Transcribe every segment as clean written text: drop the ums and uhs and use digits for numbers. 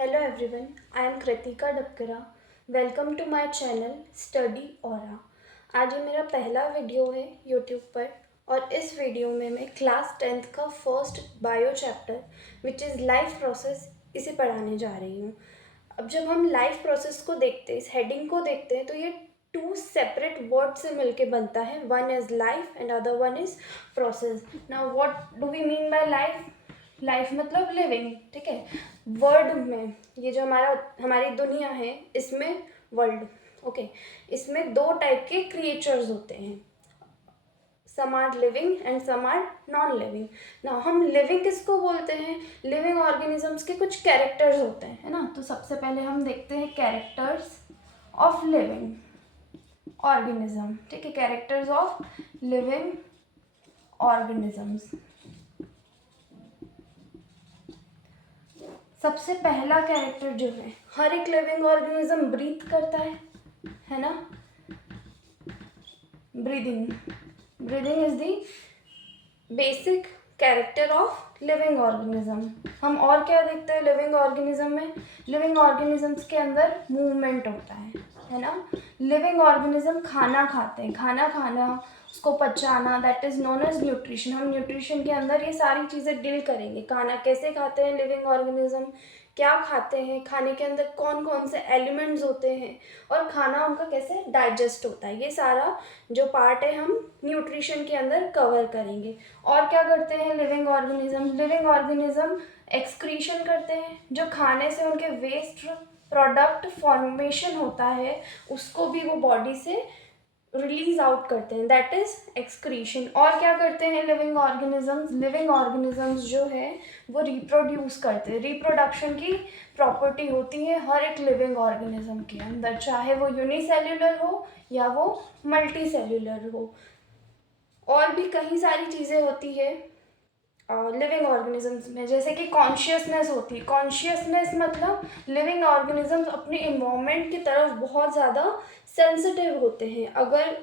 Hello everyone, I am Kritika Dapkara. Welcome to my channel study aura. आज ये मेरा पहला वीडियो है यूट्यूब पर और इस वीडियो में मैं क्लास 10th का first bio chapter which is life process इसे पढ़ाने जा रही हूँ। अब जब हम लाइफ प्रोसेस को देखते हैं, इस हेडिंग को देखते हैं, तो ये टू सेपरेट वर्ड से मिलके बनता है। One is life and other one is process. Now what do we mean by life? Life मतलब लिविंग, ठीक है। वर्ल्ड में ये जो हमारी दुनिया है, इसमें वर्ल्ड, ओके, इसमें दो टाइप के क्रिएचर्स होते हैं, some are living and some are non living. ना हम लिविंग किसको बोलते हैं? लिविंग ऑर्गेनिजम्स के कुछ कैरेक्टर्स होते हैं, है ना। तो सबसे पहले हम देखते हैं कैरेक्टर्स ऑफ लिविंग ऑर्गेनिज्म, ठीक है, कैरेक्टर्स ऑफ लिविंग ऑर्गेनिजम्स। सबसे पहला कैरेक्टर जो है, हर एक लिविंग ऑर्गेनिज्म ब्रीथ करता है ना। Breathing is the basic character of living organism. हम और क्या देखते हैं लिविंग ऑर्गेनिज्म में? लिविंग ऑर्गेनिजम्स के अंदर मूवमेंट होता है ना। लिविंग ऑर्गेनिज्म खाना खाते हैं, खाना खाना, उसको पचाना, that is known as nutrition. हम न्यूट्रिशन के अंदर ये सारी चीज़ें डील करेंगे। खाना कैसे खाते हैं लिविंग ऑर्गेनिज्म, क्या खाते हैं, खाने के अंदर कौन कौन से एलिमेंट्स होते हैं और खाना उनका कैसे डाइजेस्ट होता है, ये सारा जो पार्ट है हम न्यूट्रिशन के अंदर कवर करेंगे। और क्या करते हैं living organism? Living organism excretion करते हैं, जो खाने से उनके वेस्ट प्रोडक्ट फॉर्मेशन होता है उसको भी वो बॉडी से रिलीज आउट करते हैं, दैट इज एक्सक्रीशन। और क्या करते हैं लिविंग ऑर्गेनिजम्स? लिविंग ऑर्गेनिजम्स जो है वो रिप्रोड्यूस करते हैं। रिप्रोडक्शन की प्रॉपर्टी होती है हर एक लिविंग ऑर्गेनिज्म के अंदर, चाहे वो यूनिसेल्युलर हो या वो मल्टी सेल्युलर हो। और भी कई सारी चीज़ें होती है लिविंग ऑर्गेनिजम्स में, जैसे कि कॉन्शियसनेस होती है। कॉन्शियसनेस मतलब लिविंग ऑर्गेनिजम्स अपने इन्वायरमेंट की तरफ बहुत ज़्यादा सेंसिटिव होते हैं। अगर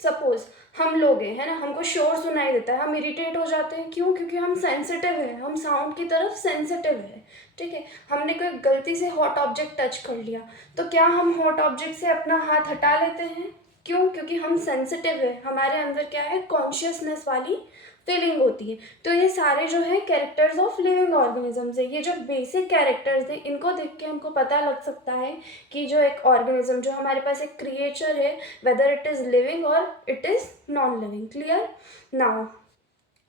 सपोज हम लोग हैं, है ना, हमको शोर सुनाई देता है, हम इरिटेट हो जाते हैं। क्यों? क्योंकि हम सेंसिटिव हैं, हम साउंड की तरफ सेंसिटिव है, ठीक है। हमने कोई गलती से हॉट ऑब्जेक्ट टच कर लिया तो क्या हम हॉट ऑब्जेक्ट से अपना हाथ हटा लेते हैं? क्यों? क्योंकि हम सेंसिटिव है, हमारे अंदर क्या है, कॉन्शियसनेस वाली फीलिंग होती है। तो ये सारे जो है कैरेक्टर्स ऑफ लिविंग ऑर्गेनिजम्स है। ये जो बेसिक कैरेक्टर्स है इनको देख के हमको पता लग सकता है कि जो एक ऑर्गेनिज्म, जो हमारे पास एक क्रिएचर है, वेदर इट इज़ लिविंग और it is non living. Clear? Now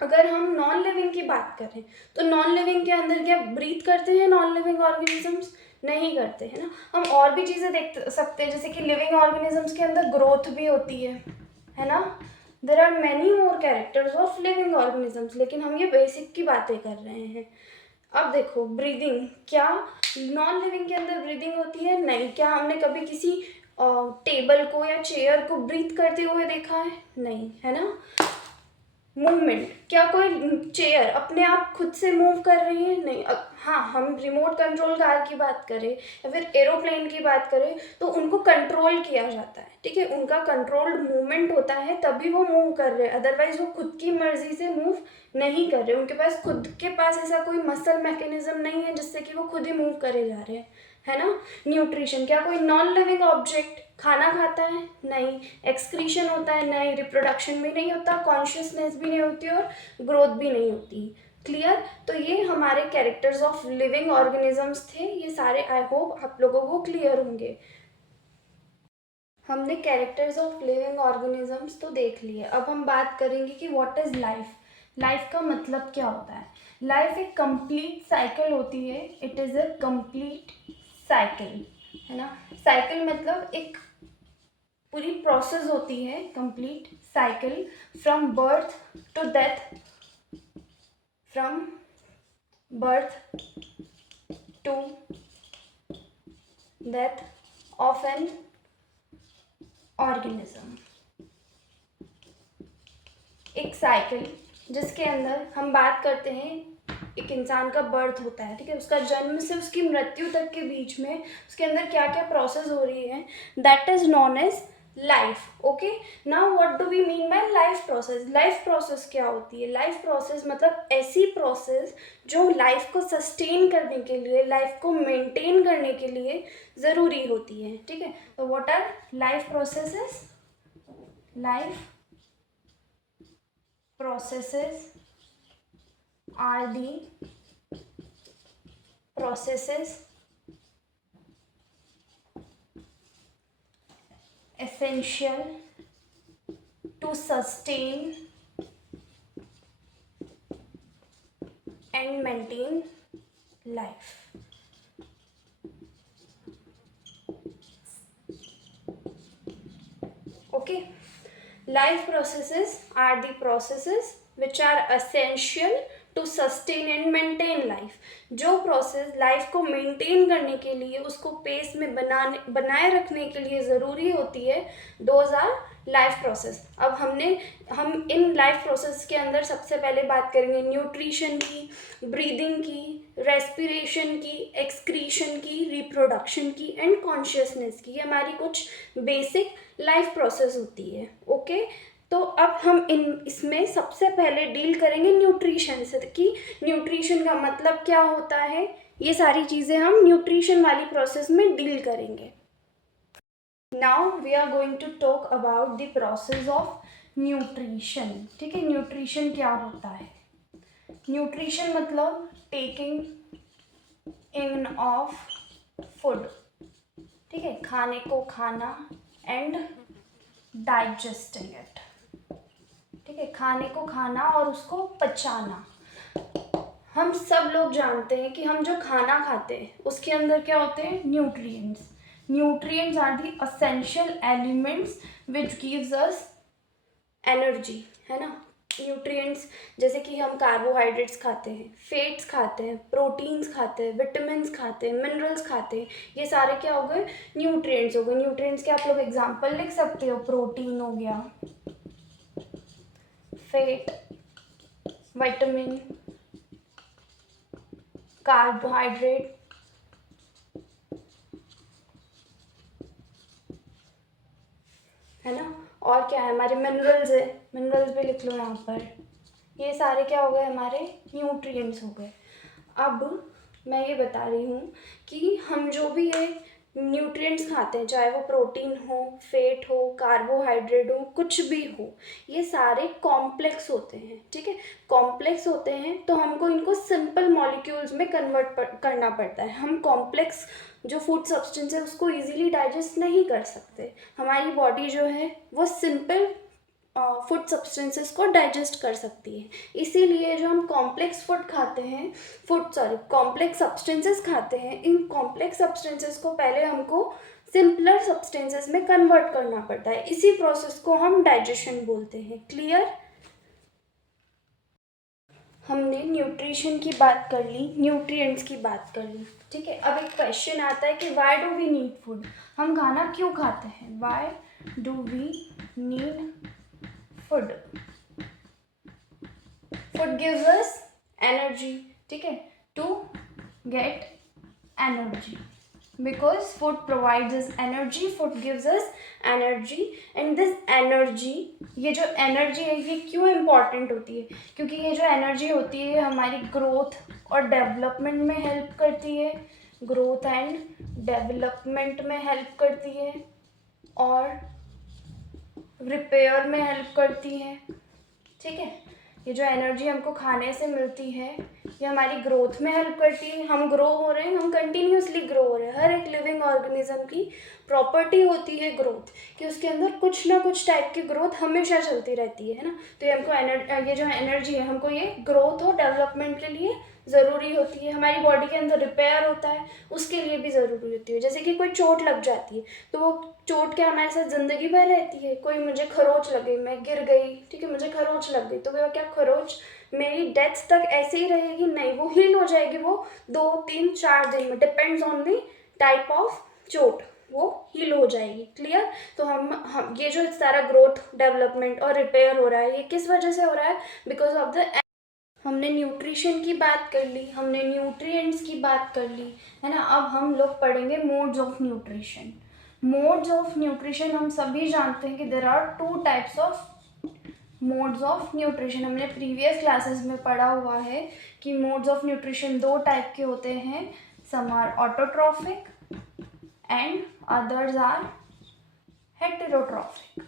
अगर हम नॉन लिविंग की बात करें तो नॉन लिविंग के अंदर क्या ब्रीथ करते हैं नॉन लिविंग ऑर्गेनिजम्स? नहीं करते, है ना। हम और भी चीज़ें देख सकते हैं, जैसे कि लिविंग ऑर्गेनिजम्स के अंदर ग्रोथ भी होती है ना। There are many more characters of living organisms, लेकिन हम ये बेसिक की बातें कर रहे हैं। अब देखो ब्रीदिंग, क्या नॉन लिविंग के अंदर ब्रीदिंग होती है? नहीं। क्या हमने कभी किसी टेबल को या चेयर को ब्रीथ करते हुए देखा है? नहीं, है ना। मूवमेंट, क्या कोई चेयर अपने आप खुद से मूव कर रही है? नहीं। अब हाँ, हम रिमोट कंट्रोल कार की बात करें या फिर एरोप्लेन की बात करें तो उनको कंट्रोल किया जाता है, ठीक है, उनका कंट्रोल्ड मूवमेंट होता है तभी वो मूव कर रहे हैं, अदरवाइज वो खुद की मर्जी से मूव नहीं कर रहे। उनके पास खुद के पास ऐसा कोई मसल मैकेनिज्म नहीं है जिससे कि वो खुद ही मूव करे जा रहे हैं, है ना। न्यूट्रिशन, क्या कोई नॉन लिविंग ऑब्जेक्ट खाना खाता है? नहीं। एक्सक्रीशन होता है? नहीं। रिप्रोडक्शन भी नहीं होता, कॉन्शियसनेस भी नहीं होती और ग्रोथ भी नहीं होती। क्लियर? तो ये हमारे कैरेक्टर्स ऑफ लिविंग ऑर्गेनिजम्स थे। ये सारे आई होप आप लोगों को क्लियर होंगे। हमने कैरेक्टर्स ऑफ लिविंग ऑर्गेनिजम्स तो देख लिए, अब हम बात करेंगे कि व्हाट इज लाइफ। लाइफ का मतलब क्या होता है? लाइफ एक कंप्लीट साइकिल होती है, it is a complete cycle, है ना। साइकिल मतलब एक पूरी प्रोसेस होती है, complete cycle, from birth to death, from birth to death of an organism. एक साइकिल जिसके अंदर हम बात करते हैं, एक इंसान का बर्थ होता है, ठीक है, उसका जन्म से उसकी मृत्यु तक के बीच में उसके अंदर क्या क्या प्रोसेस हो रही है, that is known as life. Okay, now what do we mean by life process? Life process क्या होती है? लाइफ प्रोसेस मतलब ऐसी प्रोसेस जो लाइफ को सस्टेन करने के लिए, लाइफ को मेंटेन करने के लिए ज़रूरी होती है। ठीक है, तो what our life processes? Life processes are the processes essential to sustain and maintain life. Okay, life processes are the processes which are essential to sustain and maintain life. जो प्रोसेस लाइफ को maintain करने के लिए, उसको pace में बनाए रखने के लिए ज़रूरी होती है, दोज आर लाइफ प्रोसेस। अब हम इन लाइफ प्रोसेस के अंदर सबसे पहले बात करेंगे न्यूट्रिशन की, ब्रीदिंग की, रेस्पिरेशन की, एक्सक्रीशन की, रिप्रोडक्शन की एंड कॉन्शियसनेस की। ये हमारी कुछ बेसिक लाइफ प्रोसेस होती है। ओके, तो अब हम इसमें सबसे पहले डील करेंगे न्यूट्रिशन से, कि न्यूट्रिशन का मतलब क्या होता है। ये सारी चीज़ें हम न्यूट्रिशन वाली प्रोसेस में डील करेंगे। Now we are going to talk about the process of nutrition. ठीक है, न्यूट्रिशन क्या होता है? न्यूट्रिशन मतलब टेकिंग इन ऑफ फूड। ठीक है, खाने को खाना एंड डाइजेस्टिंग इट। ठीक है, खाने को खाना और उसको पचाना। हम सब लोग जानते हैं कि हम जो खाना खाते हैं उसके अंदर क्या होते हैं? Nutrients. Nutrients are the essential elements which gives us energy, है ना। न्यूट्रिएंट्स जैसे कि हम कार्बोहाइड्रेट्स खाते हैं, फैट्स खाते हैं, प्रोटीन्स खाते हैं, विटामिन्स खाते हैं, मिनरल्स खाते हैं, ये सारे क्या हो गए? न्यूट्रिएंट्स हो गए। न्यूट्रिएंट्स के आप लोग एग्जांपल लिख सकते हो, प्रोटीन हो गया, फैट, विटामिन, कार्बोहाइड्रेट, है ना। और क्या है? हमारे मिनरल्स है, मिनरल्स भी लिख लो यहाँ पर। ये सारे क्या हो गए? हमारे न्यूट्रिएंट्स हो गए। अब मैं ये बता रही हूँ कि हम जो भी ये न्यूट्रिएंट्स खाते हैं, चाहे वो प्रोटीन हो, फैट हो, कार्बोहाइड्रेट हो, कुछ भी हो, ये सारे कॉम्प्लेक्स होते हैं। ठीक है, कॉम्प्लेक्स होते हैं तो हमको इनको सिंपल मॉलिक्यूल्स में कन्वर्ट करना पड़ता है। हम कॉम्प्लेक्स जो फूड सब्सटेंस है उसको इजीली डाइजेस्ट नहीं कर सकते। हमारी बॉडी जो है वो सिंपल फूड सब्सटेंसेस को डाइजेस्ट कर सकती है। इसीलिए जो हम कॉम्प्लेक्स फूड खाते हैं, कॉम्प्लेक्स सब्सटेंसेस खाते हैं, इन कॉम्प्लेक्स सब्सटेंसेस को पहले हमको सिंपलर सब्सटेंसेस में कन्वर्ट करना पड़ता है। इसी प्रोसेस को हम डाइजेशन बोलते हैं। क्लियर? हमने न्यूट्रिशन की बात कर ली, न्यूट्रिएंट्स की बात कर ली। ठीक है, अब एक क्वेश्चन आता है कि why do we need food? हम खाना क्यों खाते हैं? Why do we need food? Food gives us energy. ठीक है, to get energy, because food provides us energy, food gives us energy and this energy, ये जो एनर्जी है ये क्यों इम्पॉर्टेंट होती है? क्योंकि ये जो एनर्जी होती है हमारी ग्रोथ और डेवलपमेंट में हेल्प करती है, ग्रोथ एंड डेवलपमेंट में हेल्प करती है और रिपेयर में हेल्प करती है। ठीक है, ये जो एनर्जी हमको खाने से मिलती है ये हमारी ग्रोथ में हेल्प करती है। हम ग्रो हो रहे हैं, हम कंटिन्यूसली ग्रो हो रहे हैं। हर एक लिविंग ऑर्गेनिज्म की प्रॉपर्टी होती है ग्रोथ, कि उसके अंदर कुछ ना कुछ टाइप की ग्रोथ हमेशा चलती रहती है ना। तो ये हमको ये जो एनर्जी है हमको ये ग्रोथ और डेवलपमेंट के लिए ज़रूरी होती है। हमारी बॉडी के अंदर रिपेयर होता है उसके लिए भी ज़रूरी होती है। जैसे कि कोई चोट लग जाती है तो वो चोट क्या हमारे साथ ज़िंदगी भर रहती है? कोई मुझे खरोच लगे, मैं गिर गई, ठीक है, मुझे खरोच लग गई, तो वो क्या खरोच मेरी डेथ तक ऐसे ही रहेगी? नहीं, वो हील हो जाएगी, वो 2 3 4 दिन में, depends on the type of चोट, वो हील हो जाएगी। क्लियर? तो हम ये जो सारा ग्रोथ, डेवलपमेंट और रिपेयर हो रहा है ये किस वजह से हो रहा है? बिकॉज ऑफ द, हमने न्यूट्रिशन की बात कर ली, हमने न्यूट्रिएंट्स की बात कर ली, है ना। अब हम लोग पढ़ेंगे modes of nutrition. Modes of nutrition हम सभी जानते हैं कि there are two types of modes of nutrition. हमने प्रीवियस क्लासेस में पढ़ा हुआ है कि मोड्स ऑफ न्यूट्रिशन दो टाइप के होते हैं, some are autotrophic and others are heterotrophic.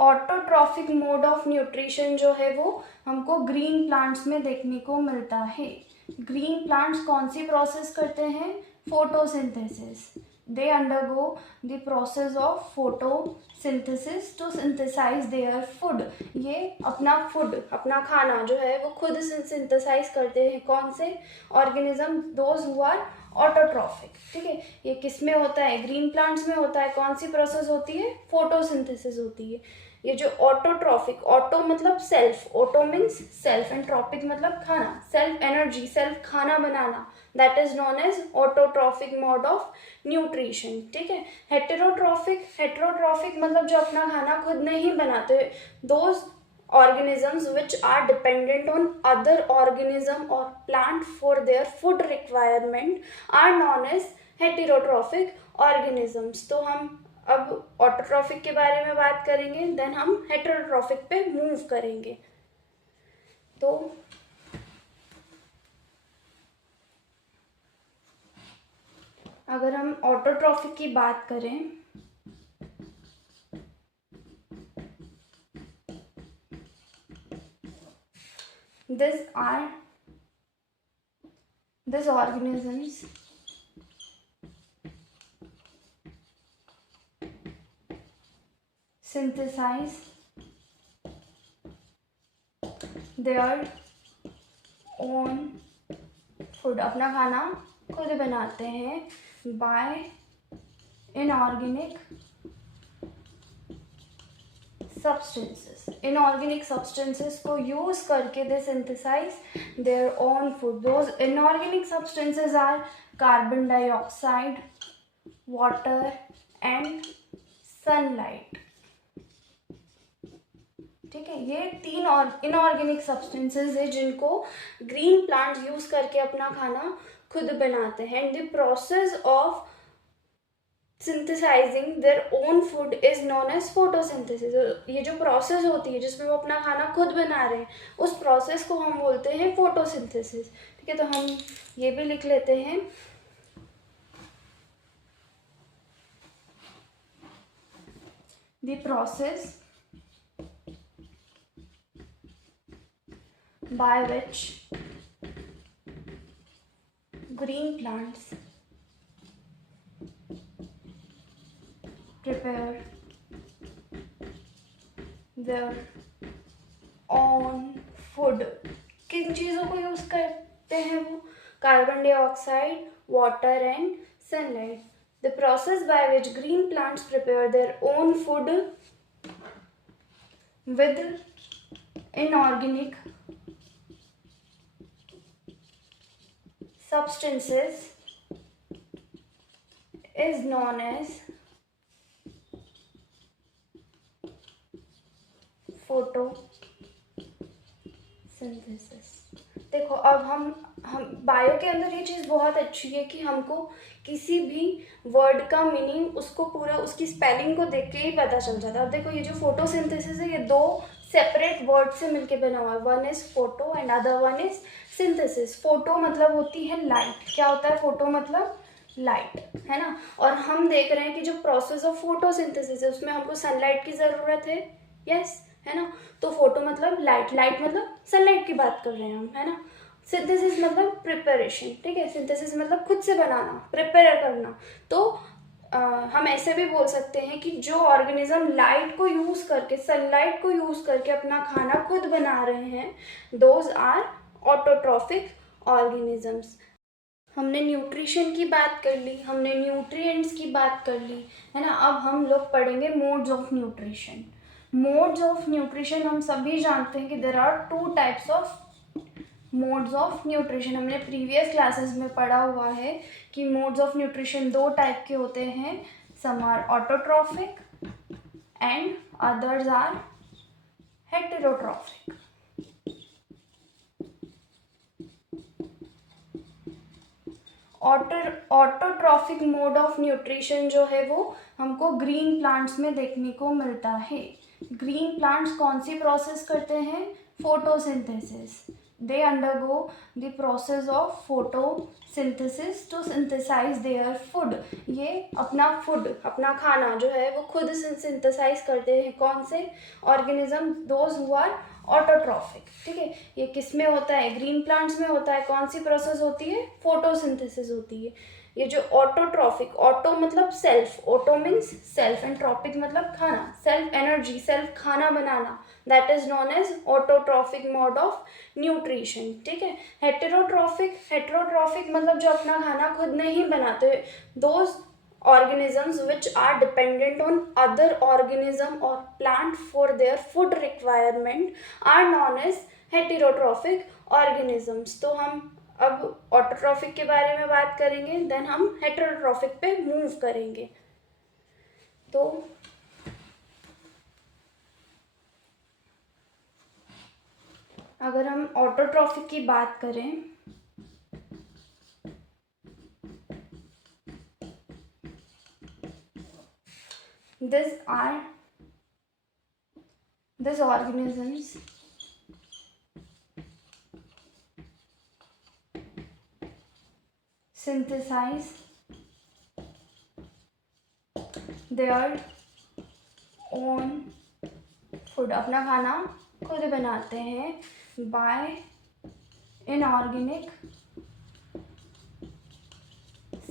Autotrophic mode of nutrition जो है वो हमको ग्रीन प्लांट्स में देखने को मिलता है। ग्रीन प्लांट्स कौन सी प्रोसेस करते हैं? Photosynthesis. They undergo the process of photosynthesis to synthesize their food. ये अपना फूड, अपना खाना जो है वो खुद सिंथेसाइज करते हैं। कौन से organism? Those who are autotrophic. ठीक है, ये किस में होता है? ग्रीन प्लांट्स में होता है। कौन सी प्रोसेस होती है? फोटोसिंथेसिस होती है। ये जो ऑटोट्रॉफिक, ऑटो मतलब self, auto means self and trophic मतलब खाना, सेल्फ एनर्जी, सेल्फ खाना बनाना, that is known as autotrophic mode of nutrition. ठीक है। हेटेरोट्रॉफिक मतलब जो अपना खाना खुद नहीं बनाते, those organisms which are dependent on other organism or plant for their food requirement are known as heterotrophic organisms। तो हम अब ऑटोट्रॉफिक के बारे में बात करेंगे, देन हम हेटेरोट्रॉफिक पे मूव करेंगे। तो अगर हम ऑटोट्रॉफिक की बात करें, these organisms synthesize their own food, अपना खाना खुद बनाते हैं by inorganic substances। inorganic substances को use करके they synthesize their own food। those inorganic substances are carbon dioxide, water and sunlight। ठीक है, ये तीन और इनऑर्गेनिक सब्सटेंसेज है जिनको ग्रीन प्लांट्स यूज करके अपना खाना खुद बनाते हैं। And the process of synthesizing their own food is known as photosynthesis। ये जो प्रोसेस होती है जिसमें वो अपना खाना खुद बना रहे हैं, उस प्रोसेस को हम बोलते हैं फोटोसिंथेसिस। ठीक है, तो हम ये भी लिख लेते हैं। The process by which green plants prepare their own food। किन चीज़ों को यूज़ करते हैं वो? Carbon dioxide, water and sunlight. The process by which green plants prepare their own food with inorganic substances is known as photosynthesis. देखो, अब हम bio के अंदर ये चीज़ बहुत अच्छी है कि हमको किसी भी वर्ड का मीनिंग उसको पूरा उसकी स्पेलिंग को देख के ही पता चल जाता है। अब देखो, ये जो फोटोसिंथेसिस है ये दो सेपरेट वर्ड से मिलके बना हुआ है। One is photo and other one is synthesis. Photo मतलब होती है लाइट। क्या होता है फोटो मतलब? लाइट, है ना। और हम देख रहे हैं कि जो प्रोसेस ऑफ फोटोसिंथेसिस है उसमें हमको सनलाइट की ज़रूरत है। यस, है ना। तो फोटो मतलब लाइट, लाइट मतलब सनलाइट की बात कर रहे हैं हम, है ना। सिंथेसिस मतलब प्रिपरेशन। ठीक है, सिंथेसिस मतलब खुद से बनाना, प्रिपेयर करना। तो हम ऐसे भी बोल सकते हैं कि जो ऑर्गेनिज्म लाइट को यूज़ करके, सनलाइट को यूज़ करके अपना खाना खुद बना रहे हैं, दोज आर ऑटोट्रॉफिक ऑर्गेनिजम्स। हमने न्यूट्रिशन की बात कर ली, हमने न्यूट्रिएंट्स की बात कर ली, है ना। अब हम लोग पढ़ेंगे modes of nutrition. Modes of nutrition हम सभी जानते हैं कि there are two types of modes of nutrition. हमने प्रीवियस क्लासेस में पढ़ा हुआ है कि मोड्स ऑफ न्यूट्रिशन दो टाइप के होते हैं, some are autotrophic and others are heterotrophic. Autotrophic mode of nutrition जो है वो हमको ग्रीन प्लांट्स में देखने को मिलता है। ग्रीन प्लांट्स कौन सी प्रोसेस करते हैं? Photosynthesis. They undergo the process of photosynthesis to synthesize their food. ये अपना फूड, अपना खाना जो है वो खुद सिंथेसाइज करते हैं। कौन से organism? Those who are autotrophic. ठीक है, ये किस में होता है? ग्रीन प्लांट्स में होता है। कौन सी प्रोसेस होती है? फोटोसिंथेसिस होती है। ये जो ऑटोट्रॉफिक, ऑटो मतलब self, auto means self and trophic मतलब खाना, सेल्फ एनर्जी, सेल्फ खाना बनाना, that is known as autotrophic mode of nutrition. ठीक है। हेटेरोट्रॉफिक मतलब जो अपना खाना खुद नहीं बनाते, those organisms which are dependent on other organism or plant for their food requirement are known as heterotrophic organisms। तो हम अब ऑटोट्रॉफिक के बारे में बात करेंगे, देन हम हेटेरोट्रॉफिक पे मूव करेंगे। तो अगर हम ऑटोट्रॉफिक की बात करें, these organisms synthesize their own food, अपना खाना खुद बनाते हैं by inorganic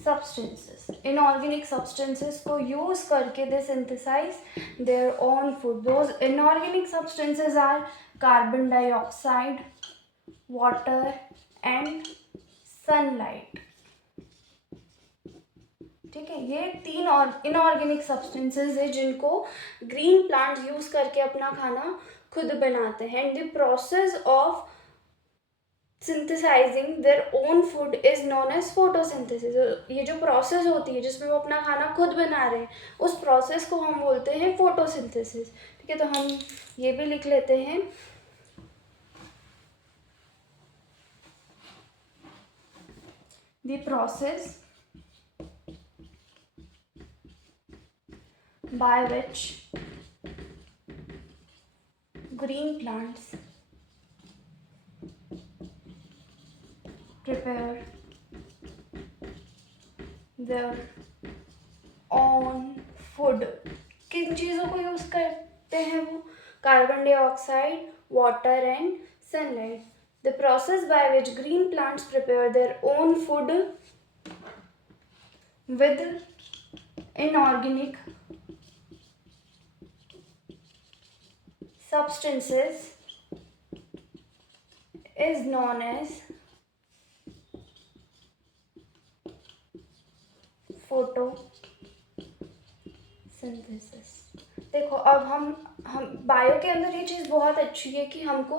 substances। inorganic substances को यूज करके they synthesize their own food। those inorganic substances are carbon dioxide, water and sunlight। ठीक है, ये तीन और इनऑर्गेनिक सब्सटेंसेज है जिनको ग्रीन प्लांट्स यूज करके अपना खाना खुद बनाते हैं। And the process of synthesizing their own food is known as photosynthesis. ये जो प्रोसेस होती है जिसमें वो अपना खाना खुद बना रहे हैं, उस प्रोसेस को हम बोलते हैं फोटोसिंथेसिस। ठीक है, तो हम ये भी लिख लेते हैं, the process by which green plants prepare their own food। किन चीज़ों को यूज़ करते हैं वो? Carbon dioxide, water and sunlight. The process by which green plants prepare their own food with inorganic substances is known as photosynthesis। देखो, अब हम bio के अंदर ये चीज़ बहुत अच्छी है कि हमको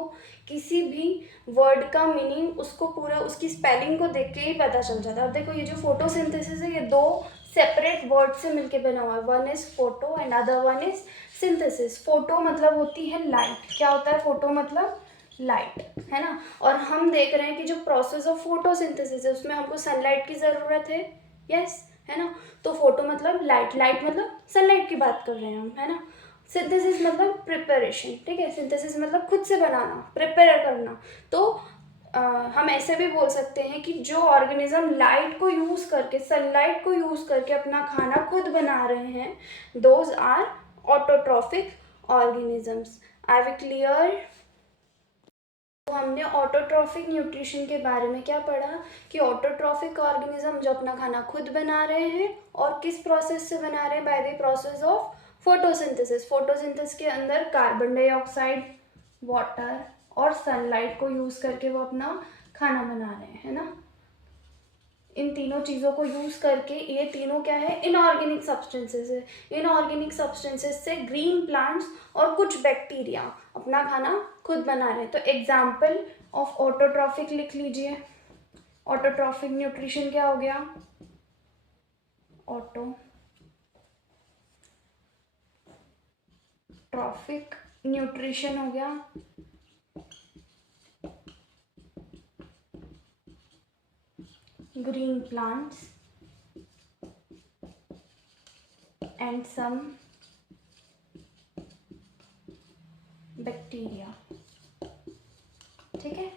किसी भी वर्ड का मीनिंग उसको पूरा उसकी स्पेलिंग को देख के ही पता चल जाता है। अब देखो, ये जो फोटोसिंथेसिस है ये दो सेपरेट वर्ड से मिलके बना हुआ है। One is photo and other one is synthesis. Photo मतलब होती है लाइट। क्या होता है? फोटो मतलब लाइट, है ना। और हम देख रहे हैं कि जो प्रोसेस ऑफ फोटोसिंथेसिस है उसमें हमको सनलाइट की ज़रूरत है। यस, है ना। तो फोटो मतलब लाइट, लाइट मतलब सनलाइट की बात कर रहे हैं हम, है ना। सिंथेसिस मतलब प्रिपरेशन। ठीक है, सिंथेसिस मतलब खुद से बनाना, प्रिपेयर करना। तो हम ऐसे भी बोल सकते हैं कि जो ऑर्गेनिज्म लाइट को यूज़ करके, सनलाइट को यूज़ करके अपना खाना खुद बना रहे हैं, those are autotrophic organisms. Are we clear? तो हमने ऑटोट्रॉफिक न्यूट्रिशन के बारे में क्या पढ़ा कि ऑटोट्रॉफिक ऑर्गेनिज्म जो अपना खाना खुद बना रहे हैं और किस प्रोसेस से बना रहे हैं? By the process of photosynthesis. Photosynthesis के अंदर कार्बन डाइऑक्साइड, वाटर और सनलाइट को यूज़ करके वो अपना खाना बना रहे हैं, है ना। इन तीनों चीज़ों को यूज़ करके, ये तीनों क्या है? इनऑर्गेनिक सब्सटेंसेस है। इनऑर्गेनिक सब्सटेंसेस से ग्रीन प्लांट्स और कुछ बैक्टीरिया अपना खाना खुद बना रहे हैं। तो एग्जाम्पल ऑफ ऑटोट्रॉफिक लिख लीजिए। ऑटोट्रॉफिक न्यूट्रिशन क्या हो गया? ऑटोट्रॉफिक न्यूट्रिशन हो गया green plants and some bacteria. ठीक है,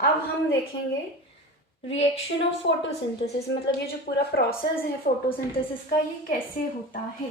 अब हम देखेंगे रिएक्शन ऑफ फोटोसिंथेसिस, मतलब ये जो पूरा प्रोसेस है फोटोसिंथेसिस का ये कैसे होता है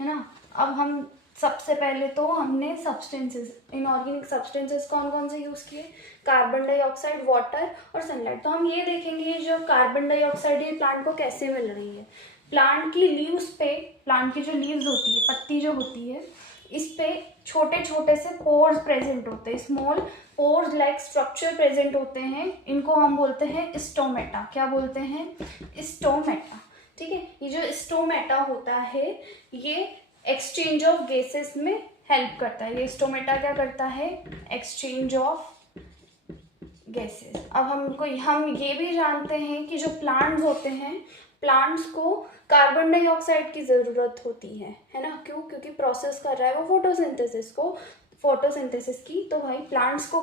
ना। अब हम सबसे पहले तो हमने सब्सटेंसेस, इनऑर्गेनिक सब्सटेंसेस कौन कौन से यूज़ किए, कार्बन डाइऑक्साइड, वाटर और सनलाइट। तो हम ये देखेंगे जो कार्बन डाइऑक्साइड ये प्लांट को कैसे मिल रही है। प्लांट की लीव्स पे, प्लांट की जो लीव्स होती है, पत्ती जो होती है, इस पे छोटे छोटे से पोर्स प्रेजेंट होते हैं, small pores like structure present होते हैं। इनको हम बोलते हैं स्टोमेटा। क्या बोलते हैं? स्टोमेटा। ठीक है, ये जो स्टोमेटा होता है ये एक्सचेंज ऑफ गैसेस में हेल्प करता है। ये स्टोमेटा क्या करता है? Exchange of gases. अब हम ये भी जानते हैं कि जो प्लांट्स होते हैं, प्लांट्स को कार्बन डाइऑक्साइड की ज़रूरत होती है ना। क्यों? क्योंकि प्रोसेस कर रहा है वो फोटोसिंथेसिस की। तो भाई प्लांट्स को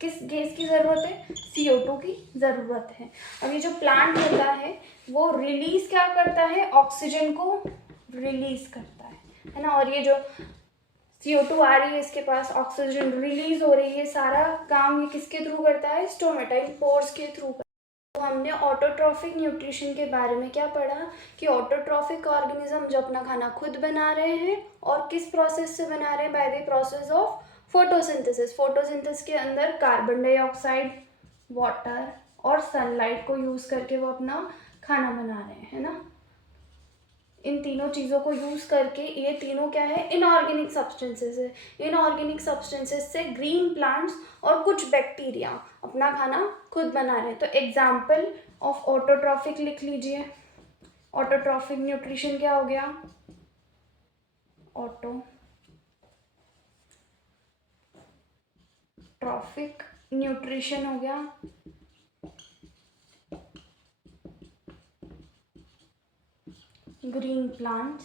किस गैस की ज़रूरत है? CO2 की ज़रूरत है। अब ये जो प्लांट होता है वो रिलीज क्या करता है? ऑक्सीजन को रिलीज करता है ना। और ये जो CO2 आ रही है इसके पास, ऑक्सीजन रिलीज हो रही है, सारा काम ये किसके थ्रू करता है? स्टोमेटा, पोर्स के थ्रू। तो हमने ऑटोट्रॉफिक न्यूट्रिशन के बारे में क्या पढ़ा कि ऑटोट्रॉफिक ऑर्गेनिज्म जो अपना खाना खुद बना रहे हैं और किस प्रोसेस से बना रहे हैं? By the process of photosynthesis. Photosynthesis के अंदर कार्बन डाइऑक्साइड, वाटर और सनलाइट को यूज़ करके वो अपना खाना बना रहे हैं, है ना। इन तीनों चीज़ों को यूज़ करके, ये तीनों क्या है? इनऑर्गेनिक सब्सटेंसेस है। इनऑर्गेनिक सब्सटेंसेस से ग्रीन प्लांट्स और कुछ बैक्टीरिया अपना खाना खुद बना रहे हैं। तो एग्जाम्पल ऑफ ऑटोट्रॉफिक लिख लीजिए। ऑटोट्रॉफिक न्यूट्रिशन क्या हो गया? ऑटोट्रॉफिक न्यूट्रिशन हो गया green plants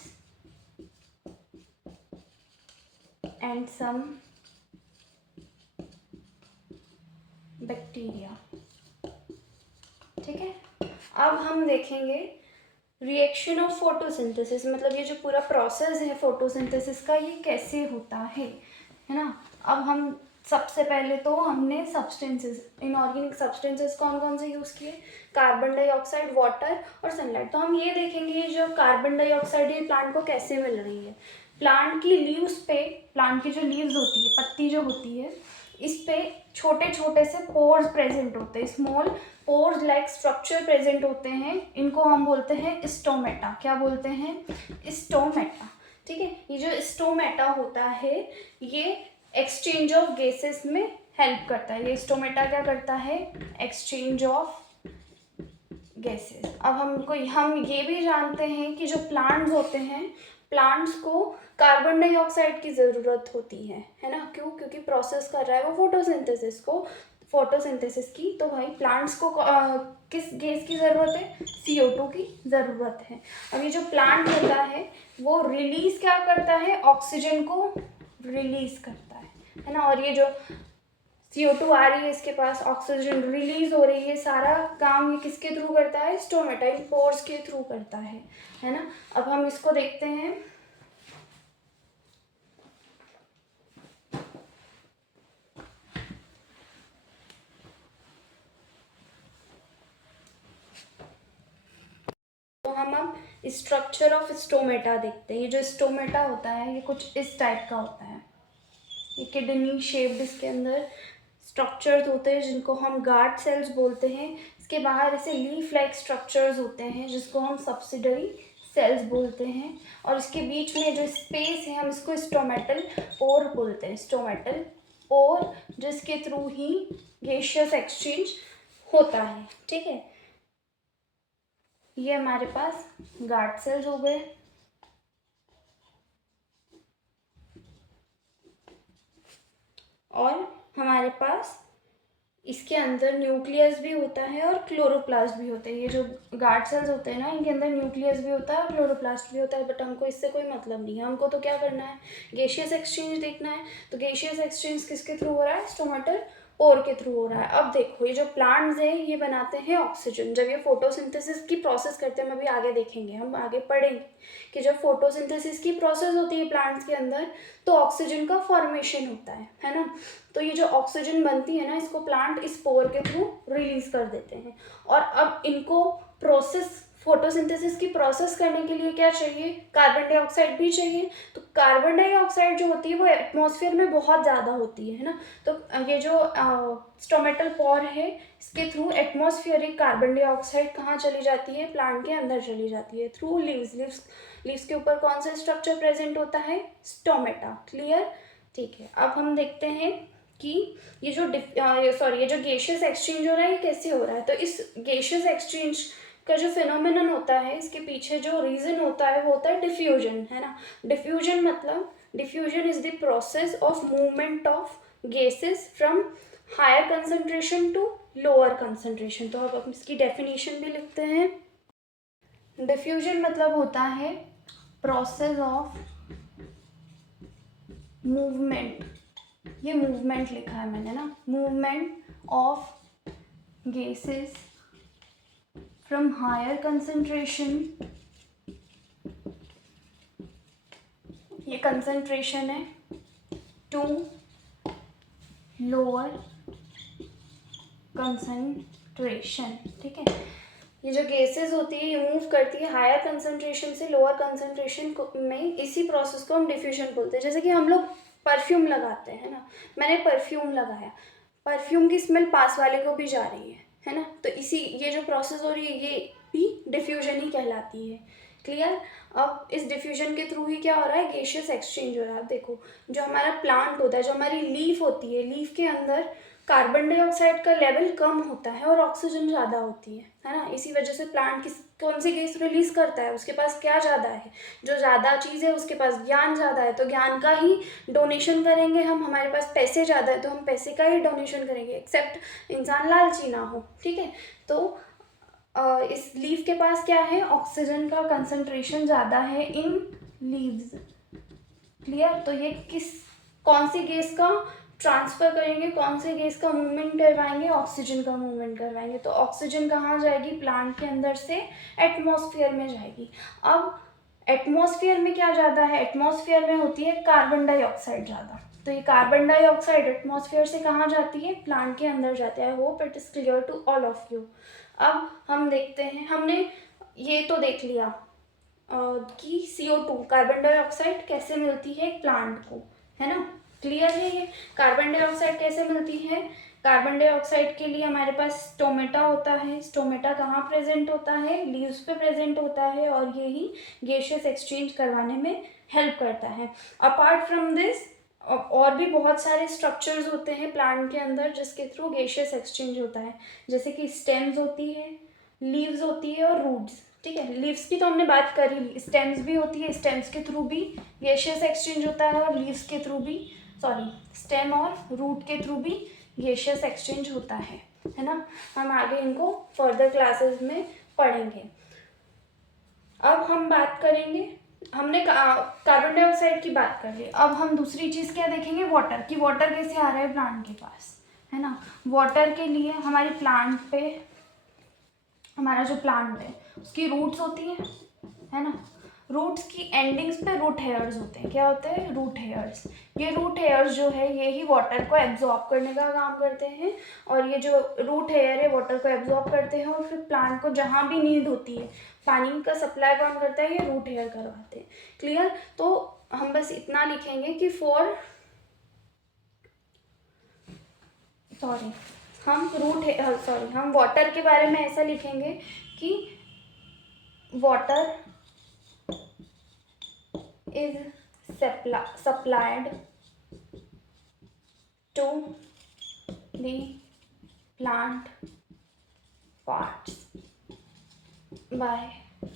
and some bacteria. ठीक है, अब हम देखेंगे रिएक्शन ऑफ फोटोसिंथेसिस, मतलब ये जो पूरा प्रोसेस है फोटोसिंथेसिस का ये कैसे होता है ना। अब हम सबसे पहले तो हमने सब्सटेंसेस, इनऑर्गेनिक सब्सटेंसेस कौन कौन से यूज़ किए, कार्बन डाइऑक्साइड, वाटर और सनलाइट। तो हम ये देखेंगे जो कार्बन डाइऑक्साइड ये प्लांट को कैसे मिल रही है। प्लांट की लीव्स पे, प्लांट की जो लीव्स होती है, पत्ती जो होती है, इस पे छोटे छोटे से पोर्स प्रेजेंट होते हैं, small pores like structure present होते हैं। इनको हम बोलते हैं स्टोमेटा। क्या बोलते हैं? स्टोमेटा। ठीक है, ये जो स्टोमेटा होता है ये एक्सचेंज ऑफ गैसेस में हेल्प करता है। ये स्टोमेटा क्या करता है? Exchange of gases. अब हम ये भी जानते हैं कि जो प्लांट्स होते हैं, प्लांट्स को कार्बन डाइऑक्साइड की ज़रूरत होती है ना। क्यों? क्योंकि प्रोसेस कर रहा है वो फोटोसिंथेसिस की। तो भाई प्लांट्स को किस गैस की ज़रूरत है? CO2 की ज़रूरत है। अब ये जो प्लांट होता है वो रिलीज क्या करता है? ऑक्सीजन को रिलीज करता है ना। और ये जो CO2 आ रही है इसके पास, ऑक्सीजन रिलीज हो रही है, सारा काम ये किसके थ्रू करता है? स्टोमेटा, पोर्स के थ्रू करता है ना। अब हम इसको देखते हैं। तो हम अब स्ट्रक्चर ऑफ स्टोमेटा देखते हैं। ये जो स्टोमेटा होता है ये कुछ इस टाइप का होता है। ये किडनी शेप्ड इसके अंदर स्ट्रक्चर्स होते हैं जिनको हम गार्ड सेल्स बोलते हैं। इसके बाहर ऐसे लीफ लाइक स्ट्रक्चर्स होते हैं जिसको हम सब्सिडरी सेल्स बोलते हैं। और इसके बीच में जो स्पेस है हम इसको स्टोमेटल पोर बोलते हैं। स्टोमेटल पोर, जिसके थ्रू ही गैसियस एक्सचेंज होता है। ठीक है, ये हमारे पास गार्ड सेल्स हो गए। और हमारे पास इसके अंदर न्यूक्लियस भी होता है और क्लोरोप्लास्ट भी होते हैं। ये जो गार्ड सेल्स होते हैं ना, इनके अंदर न्यूक्लियस भी होता है और क्लोरोप्लास्ट भी होता है। बट हमको इससे कोई मतलब नहीं है, हमको तो क्या करना है? गैसियस एक्सचेंज देखना है। तो गैसियस एक्सचेंज किसके थ्रू हो रहा है? स्टोमेटल पोर के थ्रू हो रहा है। अब देखो ये जो प्लांट्स हैं ये बनाते हैं ऑक्सीजन। जब ये फोटोसिंथेसिस की प्रोसेस करते हैं, हम अभी आगे देखेंगे, हम आगे पढ़ेंगे कि जब फोटोसिंथेसिस की प्रोसेस होती है प्लांट्स के अंदर तो ऑक्सीजन का फॉर्मेशन होता है ना। तो ये जो ऑक्सीजन बनती है ना, इसको प्लांट इस पोर के थ्रू रिलीज कर देते हैं। और अब इनको प्रोसेस, फोटोसिंथेसिस की प्रोसेस करने के लिए क्या चाहिए, कार्बन डाइऑक्साइड भी चाहिए। तो कार्बन डाइऑक्साइड जो होती है वो एटमॉस्फेयर में बहुत ज़्यादा होती है ना। तो ये जो स्टोमेटल पोर है इसके थ्रू एटमॉस्फेरिक कार्बन डाइऑक्साइड कहाँ चली जाती है, प्लांट के अंदर चली जाती है थ्रू लीव्स। लीव्स के ऊपर कौन सा स्ट्रक्चर प्रेजेंट होता है, स्टोमेटा। क्लियर, ठीक है। अब हम देखते हैं कि ये जो ये जो गैसियस एक्सचेंज हो रहा है ये कैसे हो रहा है। तो इस गैसियस एक्सचेंज का जो फिनोमिनन होता है, इसके पीछे जो रीजन होता है वो होता है डिफ्यूजन, है ना। डिफ्यूजन मतलब, diffusion is the process of movement of gases from higher concentration to lower concentration. तो अब हम इसकी डेफिनेशन भी लिखते हैं। डिफ्यूजन मतलब होता है प्रोसेस ऑफ मूवमेंट, ये मूवमेंट लिखा है मैंने ना, movement of gases from higher concentration, ये कंसंट्रेशन है, टू लोअर कंसंट्रेशन। ठीक है, ये जो गैसेस होती है ये मूव करती है हायर कंसंट्रेशन से लोअर कंसंट्रेशन में। इसी प्रोसेस को हम डिफ्यूजन बोलते हैं। जैसे कि हम लोग परफ्यूम लगाते हैं ना, मैंने परफ्यूम लगाया, परफ्यूम की स्मेल पास वाले को भी जा रही है ना। तो इसी ये जो प्रोसेस हो रही है ये भी डिफ्यूजन ही कहलाती है। क्लियर। अब इस डिफ्यूजन के थ्रू ही क्या हो रहा है, गैसियस एक्सचेंज हो रहा है। देखो जो हमारा प्लांट होता है, जो हमारी लीफ होती है, लीफ के अंदर कार्बन डाइऑक्साइड का लेवल कम होता है और ऑक्सीजन ज़्यादा होती है ना। इसी वजह से प्लांट कौन सी गैस रिलीज करता है, उसके पास क्या ज़्यादा है, जो ज़्यादा चीज़ है उसके पास ज्ञान ज़्यादा है, तो ज्ञान का ही डोनेशन करेंगे हम। हमारे पास पैसे ज़्यादा है तो हम पैसे का ही डोनेशन करेंगे, एक्सेप्ट इंसान लालची ना हो। ठीक है, तो इस लीफ के पास क्या है, ऑक्सीजन का कंसंट्रेशन ज़्यादा है इन लीव्स। क्लियर। तो ये कौन सी गैस का ट्रांसफर करेंगे, कौन से गैस का मूवमेंट करवाएंगे, ऑक्सीजन का मूवमेंट करवाएंगे। तो ऑक्सीजन कहाँ जाएगी, प्लांट के अंदर से एटमॉस्फेयर में जाएगी। अब एटमॉस्फेयर में क्या ज़्यादा है, एटमॉस्फेयर में होती है कार्बन डाइऑक्साइड ज़्यादा। तो ये कार्बन डाइऑक्साइड एटमॉस्फेयर से कहाँ जाती है, प्लांट के अंदर जाती है। I hope it is clear to all of you. अब हम देखते हैं, हमने ये तो देख लिया कि CO2 कार्बन डाइऑक्साइड कैसे मिलती है एक प्लांट को, है ना। क्लियर है ये कार्बन डाइऑक्साइड कैसे मिलती है। कार्बन डाइऑक्साइड के लिए हमारे पास स्टोमेटा होता है। स्टोमेटा कहाँ प्रेजेंट होता है, लीव्स पे प्रेजेंट होता है, और ये ही गैसियस एक्सचेंज करवाने में हेल्प करता है। अपार्ट फ्रॉम दिस और भी बहुत सारे स्ट्रक्चर्स होते हैं प्लांट के अंदर जिसके थ्रू गैसियस एक्सचेंज होता है। जैसे कि स्टेम्स होती है, लीव्स होती है और रूट्स। ठीक है, लीव्स की तो हमने बात करी, स्टेम्स भी होती है, स्टेम्स के थ्रू भी गैसियस एक्सचेंज होता है, और लीव्स के थ्रू भी, सॉरी स्टेम और रूट के थ्रू भी गैसियस एक्सचेंज होता है ना। हम आगे इनको फर्दर क्लासेस में पढ़ेंगे। अब हम बात करेंगे, हमने कार्बन डाइऑक्साइड की बात कर ली, अब हम दूसरी चीज़ क्या देखेंगे, वाटर की। वाटर कैसे आ रहा है प्लांट के पास, है ना। वाटर के लिए हमारे प्लांट पे, हमारा जो प्लांट है उसकी रूट्स होती है ना। रूट्स की एंडिंग्स पे रूट हेयर्स होते हैं। क्या होते हैं, रूट हेयर्स। ये रूट हेयर्स जो है ये ही वाटर को एब्जॉर्ब करने का काम करते हैं, और ये जो रूट हेयर है वाटर को एब्जॉर्ब करते हैं, और फिर प्लांट को जहाँ भी नीड होती है पानी का सप्लाई कौन करता है, ये रूट हेयर करवाते हैं। क्लियर। तो हम बस इतना लिखेंगे कि हम वाटर के बारे में ऐसा लिखेंगे कि water is supplied to the plant parts by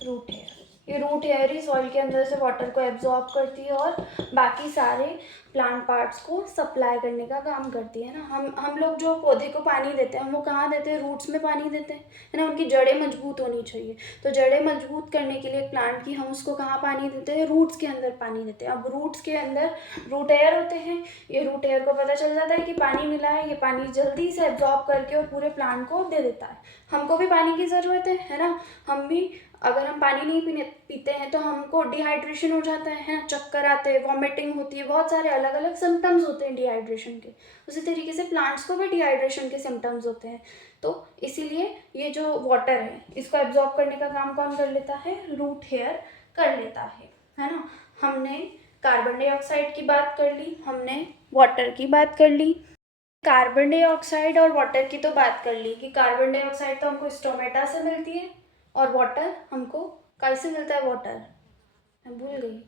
root hair। ये रूट हेयर ही सॉइल के अंदर से वाटर को एब्जॉर्ब करती है और बाकी सारे प्लांट पार्ट्स को सप्लाई करने का काम करती है ना। हम लोग जो पौधे को पानी देते हैं, हम वो कहाँ देते हैं? रूट्स में पानी देते हैं, है ना। उनकी जड़ें मजबूत होनी चाहिए, तो जड़ें मजबूत करने के लिए प्लांट की हम उसको कहाँ पानी देते हैं? रूट्स के अंदर पानी देते हैं। अब रूट्स के अंदर रूट एयर होते हैं, ये रूट एयर को पता चल जाता है कि पानी मिला है, ये पानी जल्दी से एब्जॉर्ब करके और पूरे प्लांट को दे देता है। हमको भी पानी की ज़रूरत है ना। हम भी अगर हम पानी नहीं पीते हैं तो हमको डिहाइड्रेशन हो जाता है ना, चक्कर आते हैं, वॉमिटिंग होती है, बहुत सारे अलग अलग सिम्टम्स होते हैं डिहाइड्रेशन के। उसी तरीके से प्लांट्स को भी डिहाइड्रेशन के सिम्टम्स होते हैं। तो इसीलिए ये जो वाटर है इसको एब्जॉर्ब करने का काम कौन कर लेता है? रूट हेयर कर लेता है ना। हमने कार्बन डाइऑक्साइड की बात कर ली, हमने वाटर की बात कर ली। कार्बन डाइऑक्साइड और वाटर की तो बात कर ली कि कार्बन डाइऑक्साइड तो हमको स्टोमेटा से मिलती है और वाटर हमको कैसे मिलता है? वाटर मैं भूल गई,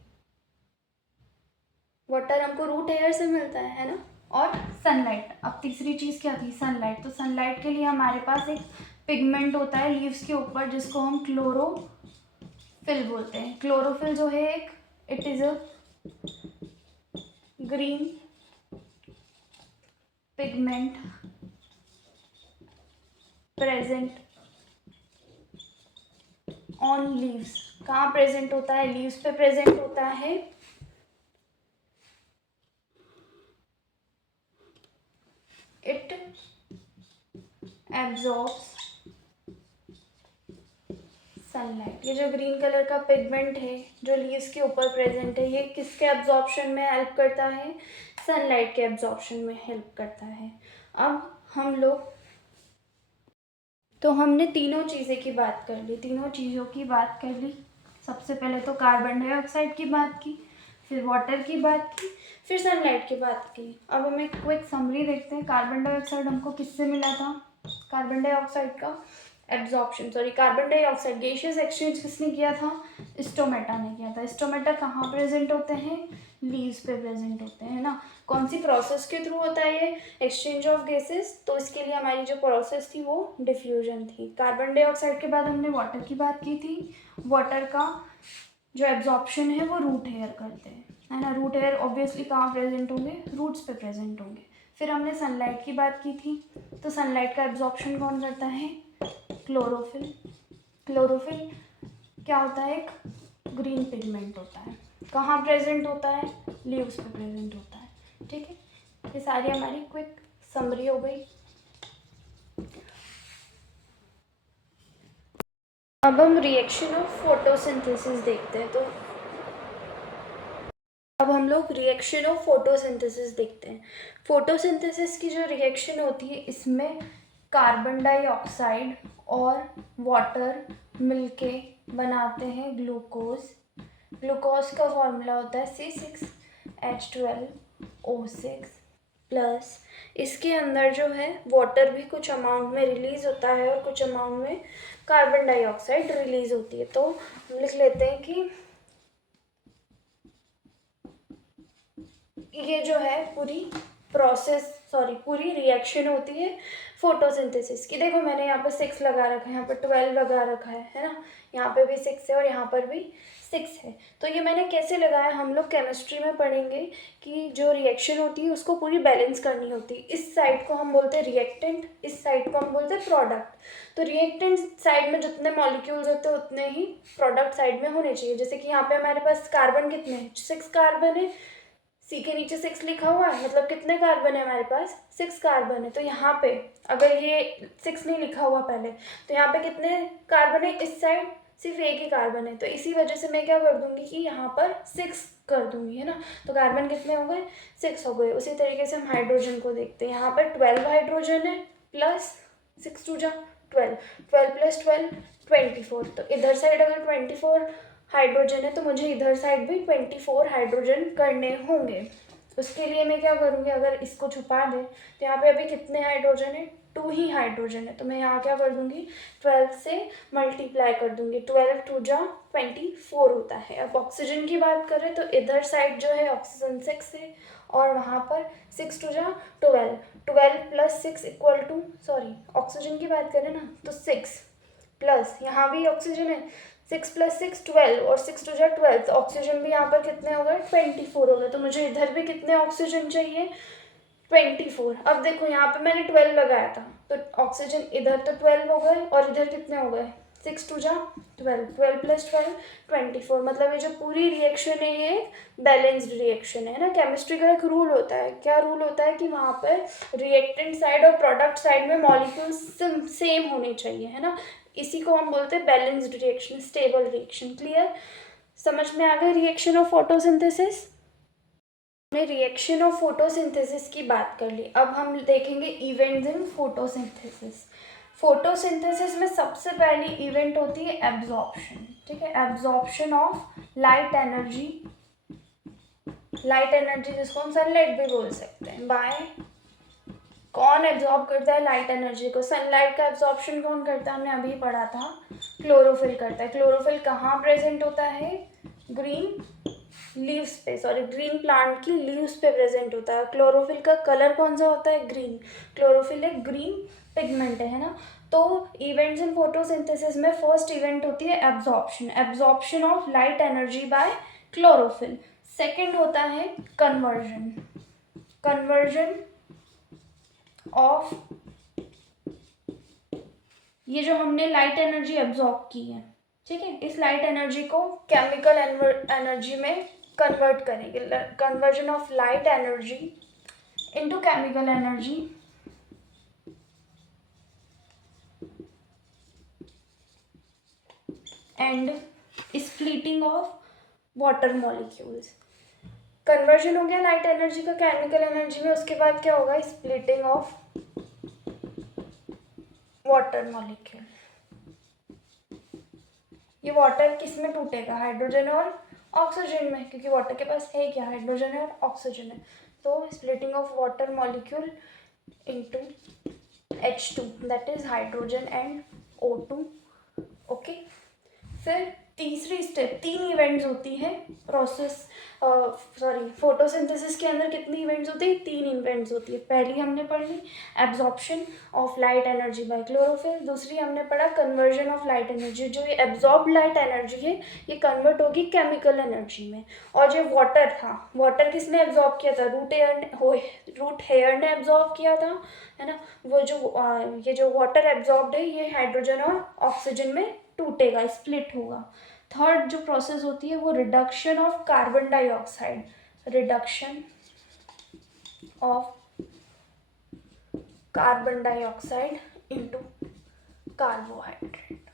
वाटर हमको रूट एयर से मिलता है ना। और सनलाइट, अब तीसरी चीज़ क्या थी? सनलाइट। तो सनलाइट के लिए हमारे पास एक पिगमेंट होता है लीव्स के ऊपर जिसको हम क्लोरोफिल बोलते हैं। क्लोरोफिल जो है एक, it is a green pigment present on leaves. कहाँ प्रेजेंट होता है? लीव्स पे प्रेजेंट होता है। It absorbs sunlight. ये जो ग्रीन कलर का पिगमेंट है जो लीव्स के ऊपर प्रेजेंट है, ये किसके एब्जॉर्प्शन में हेल्प करता है? सनलाइट के एब्जॉर्प्शन में हेल्प करता है। अब हम लोग, तो हमने तीनों चीज़ें की बात कर ली, तीनों चीज़ों की बात कर ली। सबसे पहले तो कार्बन डाइऑक्साइड की बात की, फिर वाटर की बात की, फिर सनलाइट की बात की। अब हम एक क्विक समरी देखते हैं। कार्बन डाइऑक्साइड हमको किससे मिला था? कार्बन डाइऑक्साइड का absorption, sorry carbon dioxide gaseous exchange किसने किया था? स्टोमेटा ने किया था। स्टोमेटा कहाँ प्रेजेंट होते हैं? लीव्स पे प्रेजेंट होते हैं ना। कौन सी प्रोसेस के थ्रू होता है ये एक्सचेंज ऑफ गैसेस? तो इसके लिए हमारी जो प्रोसेस थी वो डिफ्यूजन थी। कार्बन डाइऑक्साइड के बाद हमने वाटर की बात की थी। वाटर का जो एब्जॉर्प्शन है वो रूट हेयर करते हैं, है ना। रूट हेयर ऑब्वियसली कहाँ प्रेजेंट होंगे? रूट्स पे प्रेजेंट होंगे। फिर हमने सनलाइट की बात की थी, तो सनलाइट का एब्जॉर्प्शन कौन करता है? क्लोरोफिल। क्लोरोफिल क्या होता है? एक ग्रीन पिगमेंट होता है। कहाँ प्रेजेंट होता है? लीव्स पे प्रेजेंट होता है। ठीक है, ये सारी हमारी क्विक समरी हो गई। अब हम रिएक्शन ऑफ फोटोसिंथेसिस देखते हैं। तो अब हम लोग रिएक्शन ऑफ फोटोसिंथेसिस देखते हैं। फोटोसिंथेसिस की जो रिएक्शन होती है इसमें कार्बन डाइऑक्साइड और वाटर मिलके बनाते हैं ग्लूकोज। ग्लूकोज का फॉर्मूला होता है C6H12O6 प्लस इसके अंदर जो है वाटर भी कुछ अमाउंट में रिलीज होता है और कुछ अमाउंट में कार्बन डाइऑक्साइड रिलीज होती है। तो हम लिख लेते हैं कि ये जो है पूरी पूरी रिएक्शन होती है फोटोसिंथेसिस की। देखो मैंने यहाँ पे 6 लगा रखा है, यहाँ पे 12 लगा रखा है ना। यहाँ पे भी 6 है और यहाँ पर भी 6 है। तो ये मैंने कैसे लगाया? हम लोग केमिस्ट्री में पढ़ेंगे कि जो रिएक्शन होती है उसको पूरी बैलेंस करनी होती है। इस साइड को हम बोलते हैं रिएक्टेंट, इस साइड को हम बोलते हैं प्रोडक्ट। तो रिएक्टेंट साइड में जितने मॉलिक्यूल्स होते हैं उतने ही प्रोडक्ट साइड में होने चाहिए। जैसे कि यहाँ पे हमारे पास कार्बन कितने हैं? 6 कार्बन है। सी के नीचे 6 लिखा हुआ है, मतलब कितने कार्बन है हमारे पास? 6 कार्बन है। तो यहाँ पे अगर ये 6 नहीं लिखा हुआ पहले, तो यहाँ पे कितने कार्बन है? इस साइड सिर्फ एक ही कार्बन है। तो इसी वजह से मैं क्या कर दूंगी कि यहाँ पर 6 कर दूंगी, है ना। तो कार्बन कितने हो गए? 6 हो गए। उसी तरीके से हम हाइड्रोजन को देखते हैं। यहाँ पर 12 हाइड्रोजन है प्लस 6 2 जा 12, 12 प्लस 12 24। तो इधर साइड अगर 24 हाइड्रोजन है तो मुझे इधर साइड भी 24 हाइड्रोजन करने होंगे। उसके लिए मैं क्या करूँगी? अगर इसको छुपा दें तो यहाँ पे अभी कितने हाइड्रोजन है? 2 ही हाइड्रोजन है। तो मैं यहाँ क्या कर दूँगी? 12 से मल्टीप्लाई कर दूँगी। 12 2 जा 24 होता है। अब ऑक्सीजन की बात करें तो इधर साइड जो है ऑक्सीजन 6 है और वहाँ पर 6 2 जा 12, 12 plus 6 equal to, sorry oxygen की बात करें ना तो 6 प्लस यहाँ भी ऑक्सीजन है 6 + 6 12 और 6 × 12, तो ऑक्सीजन भी यहाँ पर कितने हो गए 24 हो गए। तो मुझे इधर भी कितने ऑक्सीजन चाहिए 24। अब देखो यहाँ पे मैंने 12 लगाया था, तो ऑक्सीजन इधर तो 12 हो गए और इधर कितने हो गए 6 × 12, 12 + 12 24। मतलब ये जो पूरी रिएक्शन है ये बैलेंस्ड रिएक्शन है ना। केमिस्ट्री का एक रूल होता है, क्या रूल होता है कि वहाँ पर रिएक्टेंट साइड और प्रोडक्ट साइड में मॉलिक्यूल्स सेम होने चाहिए, है ना। इसी को हम बोलते हैं balanced reaction, stable reaction. Clear, समझ में आ गया रिएक्शन ऑफ फोटोसिंथेसिस। हमने रिएक्शन ऑफ फोटोसिंथेसिस की बात कर ली, अब हम देखेंगे इवेंट्स इन फोटोसिंथेसिस। फोटोसिंथेसिस में सबसे पहली इवेंट होती है एब्जॉर्प्शन, ठीक है, absorption of light energy. Light energy जिसको हम सनलाइट भी बोल सकते हैं। बाय कौन एब्जॉर्ब करता है लाइट एनर्जी को? सनलाइट का एब्जॉर्प्शन कौन करता है? हमने अभी पढ़ा था, क्लोरोफिल करता है। क्लोरोफिल कहाँ प्रेजेंट होता है? ग्रीन लीव्स पे, सॉरी ग्रीन प्लांट की लीव्स पे प्रेजेंट होता है। क्लोरोफिल का कलर कौन सा होता है? ग्रीन। क्लोरोफिल एक ग्रीन पिगमेंट है ना। तो इवेंट्स इन फोटोसिंथेसिस में फर्स्ट इवेंट होती है absorption, absorption of light energy by chlorophyll. Second होता है कन्वर्जन, कन्वर्जन ऑफ ये जो हमने लाइट एनर्जी एब्जॉर्ब की है, ठीक है, इस लाइट एनर्जी को केमिकल एनर्जी में कन्वर्ट करेंगे। Conversion of light energy into chemical energy and splitting of water molecules. Conversion हो गया लाइट एनर्जी का केमिकल एनर्जी में, उसके बाद क्या होगा? Splitting of water molecule. ये वाटर किस में टूटेगा? हाइड्रोजन और ऑक्सीजन में, क्योंकि वाटर के पास है क्या? हाइड्रोजन है और ऑक्सीजन है। तो splitting of water molecule into H2, that is hydrogen and O2। Okay, फिर तीसरी स्टेप, 3 इवेंट्स होती है प्रोसेस, सॉरी फोटोसिंथेसिस के अंदर कितनी इवेंट्स होती है? 3 इवेंट्स होती है। पहली हमने पढ़ ली absorption of light energy by chlorophyll, दूसरी हमने पढ़ा कन्वर्जन ऑफ लाइट एनर्जी। जो ये एब्जॉर्ब लाइट एनर्जी है ये कन्वर्ट होगी केमिकल एनर्जी में। और जो वाटर था, वाटर किसने एब्जॉर्ब किया था? रूट हेयर ने एब्जॉर्ब किया था, है ना। वो जो ये जो वाटर एब्जॉर्ब्ड है ये हाइड्रोजन और ऑक्सीजन में टूटेगा, स्प्लिट होगा। थर्ड जो प्रोसेस होती है वो reduction of carbon dioxide, reduction of carbon dioxide into carbohydrate.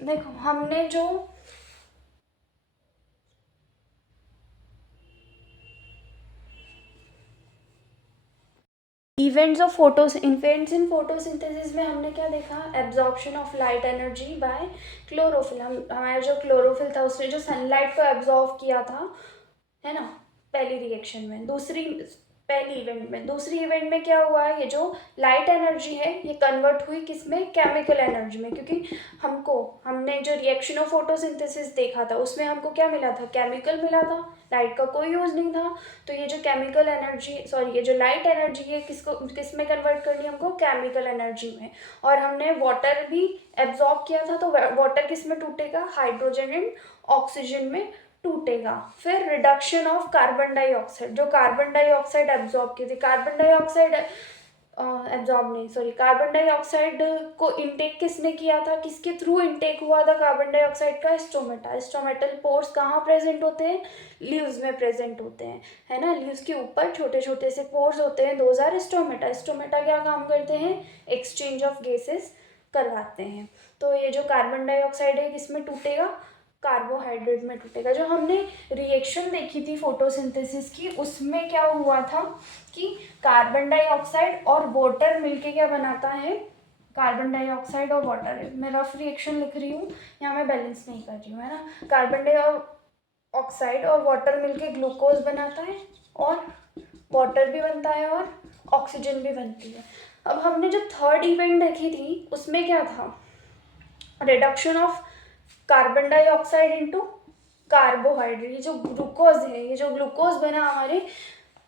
देखो हमने जो इवेंट्स इन फोटोसिंथेसिस में हमने क्या देखा? Absorption of light energy by chlorophyll. हमारा जो क्लोरोफिल था उसने जो सनलाइट को एब्जॉर्ब किया था, है ना, पहली रिएक्शन में। पहली इवेंट में, दूसरी इवेंट में क्या हुआ है? ये जो लाइट एनर्जी है ये कन्वर्ट हुई किसमें? केमिकल एनर्जी में। क्योंकि हमने जो रिएक्शन ऑफ फोटोसिंथेसिस देखा था उसमें हमको क्या मिला था? केमिकल मिला था, लाइट का कोई यूज नहीं था। तो ये जो केमिकल एनर्जी, सॉरी ये जो लाइट एनर्जी है किस में कन्वर्ट करनी है हमको? केमिकल एनर्जी में। और हमने वाटर भी एब्जॉर्ब किया था, तो वाटर किस में टूटेगा? हाइड्रोजन एंड ऑक्सीजन में टूटेगा। फिर रिडक्शन ऑफ कार्बन डाइऑक्साइड, जो कार्बन डाइऑक्साइड एब्जॉर्ब की थी, कार्बन डाइऑक्साइड एब्जॉर्ब नहीं, सॉरी कार्बन डाइऑक्साइड को इनटेक किसने किया था? किसके थ्रू इनटेक हुआ था कार्बन डाइऑक्साइड का? स्टोमेटा। स्टोमेटल पोर्स कहाँ प्रेजेंट होते हैं? लीव्स में प्रेजेंट होते हैं, है ना। लीव्स के ऊपर छोटे छोटे से पोर्स होते हैं, दोज आर स्टोमेटा। स्टोमेटा क्या काम करते हैं? एक्सचेंज ऑफ गैसेस करवाते हैं। तो ये जो कार्बन डाइऑक्साइड है किसमें टूटेगा? कार्बोहाइड्रेट में टूटेगा। जो हमने रिएक्शन देखी थी फोटोसिंथेसिस की उसमें क्या हुआ था कि कार्बन डाइऑक्साइड और वाटर मिलके क्या बनाता है? कार्बन डाइऑक्साइड और वाटर, मैं रफ रिएक्शन लिख रही हूँ यहाँ, मैं बैलेंस नहीं कर रही हूँ, है ना। कार्बन डाइऑक्साइड और वाटर मिलके ग्लूकोज बनाता है और वाटर भी बनता है और ऑक्सीजन भी बनती है। अब हमने जो थर्ड इवेंट देखी थी उसमें क्या था? Reduction of carbon dioxide into carbohydrate. ये जो ग्लूकोज है, ये जो ग्लूकोज बना हमारे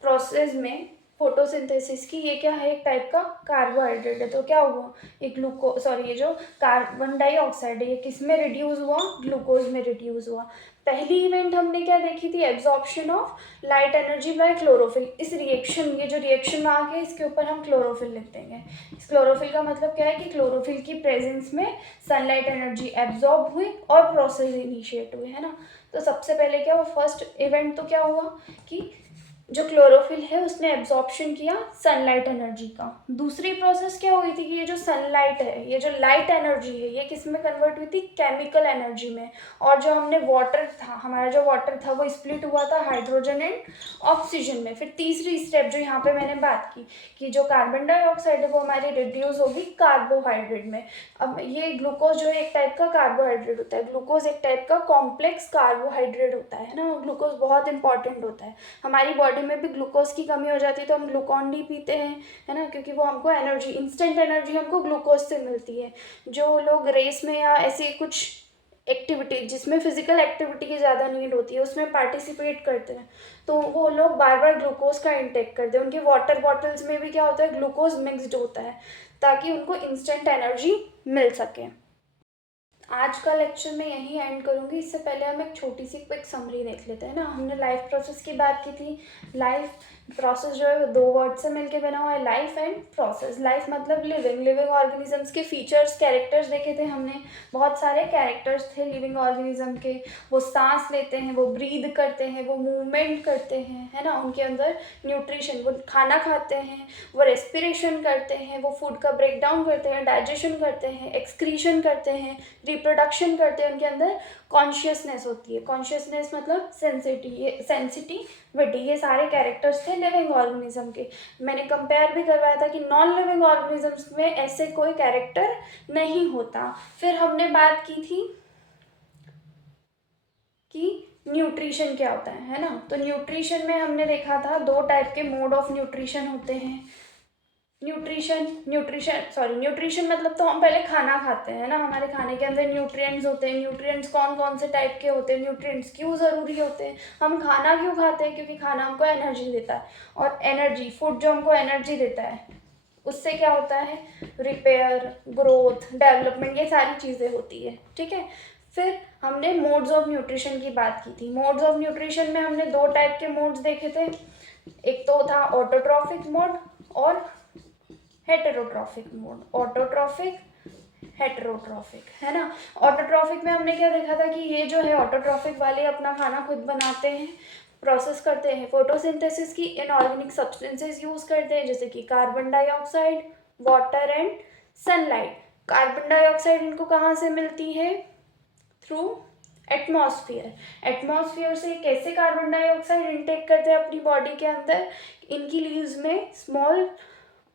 प्रोसेस में फोटोसिंथेसिस की, ये क्या है, एक टाइप का कार्बोहाइड्रेट है। तो क्या हुआ, ये जो कार्बन डाइऑक्साइड है ये किस में रिड्यूस हुआ, ग्लूकोज में रिड्यूस हुआ। पहली इवेंट हमने क्या देखी थी, absorption of light energy by chlorophyll. इस रिएक्शन, ये जो रिएक्शन मार्क है इसके ऊपर हम क्लोरोफिल लिख देंगे। इस क्लोरोफिल का मतलब क्या है कि क्लोरोफिल की प्रेजेंस में सनलाइट एनर्जी एब्जॉर्ब हुई और प्रोसेस इनिशिएट हुई, है ना। तो सबसे पहले क्या हुआ, फर्स्ट इवेंट तो क्या हुआ कि जो क्लोरोफिल है उसने एब्जॉर्प्शन किया सनलाइट एनर्जी का। दूसरी प्रोसेस क्या हुई थी कि ये जो सनलाइट है, ये जो लाइट एनर्जी है, ये किस में कन्वर्ट हुई थी, केमिकल एनर्जी में। और जो हमने वाटर था, हमारा जो वाटर था वो स्प्लिट हुआ था हाइड्रोजन एंड ऑक्सीजन में। फिर तीसरी स्टेप जो यहाँ पे मैंने बात की कि जो कार्बन डाइऑक्साइड है वो हमारी रिड्यूस होगी कार्बोहाइड्रेट में। अब ये ग्लूकोज जो है एक टाइप का कार्बोहाइड्रेट होता है, ग्लूकोज एक टाइप का कॉम्प्लेक्स कार्बोहाइड्रेट होता है ना। ग्लूकोज बहुत इंपॉर्टेंट होता है। हमारी बॉडी में भी ग्लूकोज की कमी हो जाती है तो हम ग्लूकॉन डी पीते हैं, है ना, क्योंकि वो हमको एनर्जी, इंस्टेंट एनर्जी हमको ग्लूकोज से मिलती है। जो लोग रेस में या ऐसी कुछ एक्टिविटी जिसमें फिजिकल एक्टिविटी की ज़्यादा नीड होती है उसमें पार्टिसिपेट करते हैं तो वो लोग बार बार ग्लूकोज का इंटेक करते हैं। उनके वाटर बॉटल्स में भी क्या होता है, ग्लूकोज मिक्सड होता है ताकि उनको इंस्टेंट एनर्जी मिल सके। आज का लेक्चर मैं यहीं एंड करूँगी। इससे पहले हम एक छोटी सी क्विक समरी देख लेते हैं ना। हमने लाइफ प्रोसेस की बात की थी। लाइफ प्रोसेस जो है दो वर्ड से मिलके बना हुआ है, लाइफ एंड प्रोसेस। लाइफ मतलब लिविंग ऑर्गेनिजम्स के फीचर्स, कैरेक्टर्स देखे थे हमने। बहुत सारे कैरेक्टर्स थे लिविंग ऑर्गेनिज्म के। वो सांस लेते हैं, वो ब्रीद करते हैं, वो मूवमेंट करते हैं, है ना। उनके अंदर न्यूट्रिशन, वो खाना खाते हैं, वो रेस्पिरेशन करते हैं, वो फूड का ब्रेक डाउन करते हैं, डाइजेशन करते हैं, एक्सक्रीशन करते हैं, रिप्रोडक्शन करते हैं। उनके अंदर कॉन्शियसनेस होती है। कॉन्शियसनेस मतलब सेंसिटिविटी। ये सारे कैरेक्टर्स थे लिविंग ऑर्गेनिज्म के। मैंने कंपेयर भी करवाया था कि नॉन लिविंग ऑर्गेनिजम्स में ऐसे कोई कैरेक्टर नहीं होता। फिर हमने बात की थी कि न्यूट्रिशन क्या होता है ना। तो न्यूट्रिशन में हमने देखा था दो टाइप के मोड ऑफ न्यूट्रिशन होते हैं। न्यूट्रिशन मतलब तो हम पहले खाना खाते हैं ना, हमारे खाने के अंदर न्यूट्रिएंट्स होते हैं। न्यूट्रिएंट्स कौन कौन से टाइप के होते हैं, न्यूट्रिएंट्स क्यों ज़रूरी होते हैं, हम खाना क्यों खाते हैं, क्योंकि खाना हमको एनर्जी देता है। और एनर्जी, फूड जो हमको एनर्जी देता है उससे क्या होता है, रिपेयर, ग्रोथ, डेवलपमेंट, ये सारी चीज़ें होती है, ठीक है। फिर हमने मोड्स ऑफ न्यूट्रिशन की बात की थी। मोड्स ऑफ न्यूट्रिशन में हमने दो टाइप के मोड्स देखे थे। एक तो था ऑटोट्रॉफिक मोड और हेटेरोट्रॉफिक मोड। ऑटोट्रॉफिक, हेटेरोट्रॉफिक, है ना। ऑटोट्रॉफिक में हमने क्या देखा था कि ये जो है ऑटोट्रॉफिक वाले अपना खाना खुद बनाते हैं, प्रोसेस करते हैं। फोटोसिंथेसिस की इनऑर्गेनिक सब्सटेंसेस यूज करते हैं जैसे कि carbon dioxide, water and sunlight. Carbon dioxide इनको कहाँ से मिलती है, थ्रू एटमॉस्फेयर। एटमॉस्फेयर से कैसे कार्बन डाइऑक्साइड इनटेक करते हैं अपनी बॉडी के अंदर, इनकी लीव्स में स्मॉल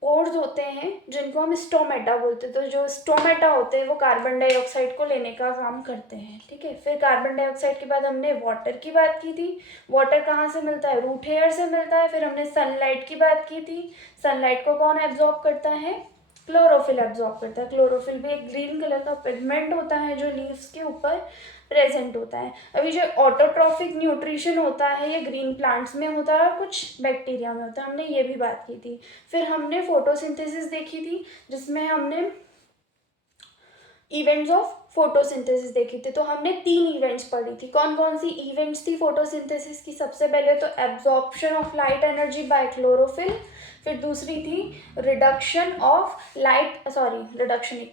पोर्स होते हैं जिनको हम स्टोमेटा बोलते हैं। तो जो स्टोमेटा होते हैं वो कार्बन डाइऑक्साइड को लेने का काम करते हैं, ठीक है। फिर कार्बन डाइऑक्साइड के बाद हमने वाटर की बात की थी। वाटर कहाँ से मिलता है, रूट हेयर से मिलता है। फिर हमने सनलाइट की बात की थी। सनलाइट को कौन एब्जॉर्ब करता है, क्लोरोफिल एब्जॉर्ब करता है। क्लोरोफिल भी एक ग्रीन कलर का पिगमेंट होता है जो लीव्स के ऊपर प्रेजेंट होता है। अभी जो ऑटोट्रॉफिक न्यूट्रिशन होता है ये ग्रीन प्लांट्स में होता है और कुछ बैक्टीरिया में होता है, हमने ये भी बात की थी। फिर हमने फोटोसिंथेसिस देखी थी जिसमें हमने इवेंट्स ऑफ फोटोसिंथेसिस देखी थी। तो हमने 3 इवेंट्स पढ़ी थी। कौन कौन सी इवेंट्स थी फोटोसिंथेसिस की, सबसे पहले तो absorption of light energy by chlorophyll. फिर दूसरी थी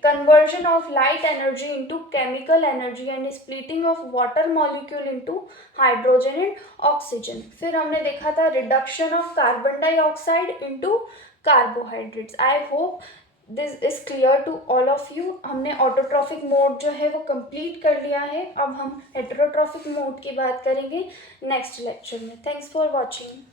conversion of light energy into chemical energy and splitting of water molecule into hydrogen and oxygen. फिर हमने देखा था reduction of carbon dioxide into carbohydrates. I hope this is clear to all of you. हमने autotrophic mode जो है वो complete कर लिया है। अब हम हेटेरोट्रॉफिक मोड की बात करेंगे नेक्स्ट लेक्चर में। Thanks for watching.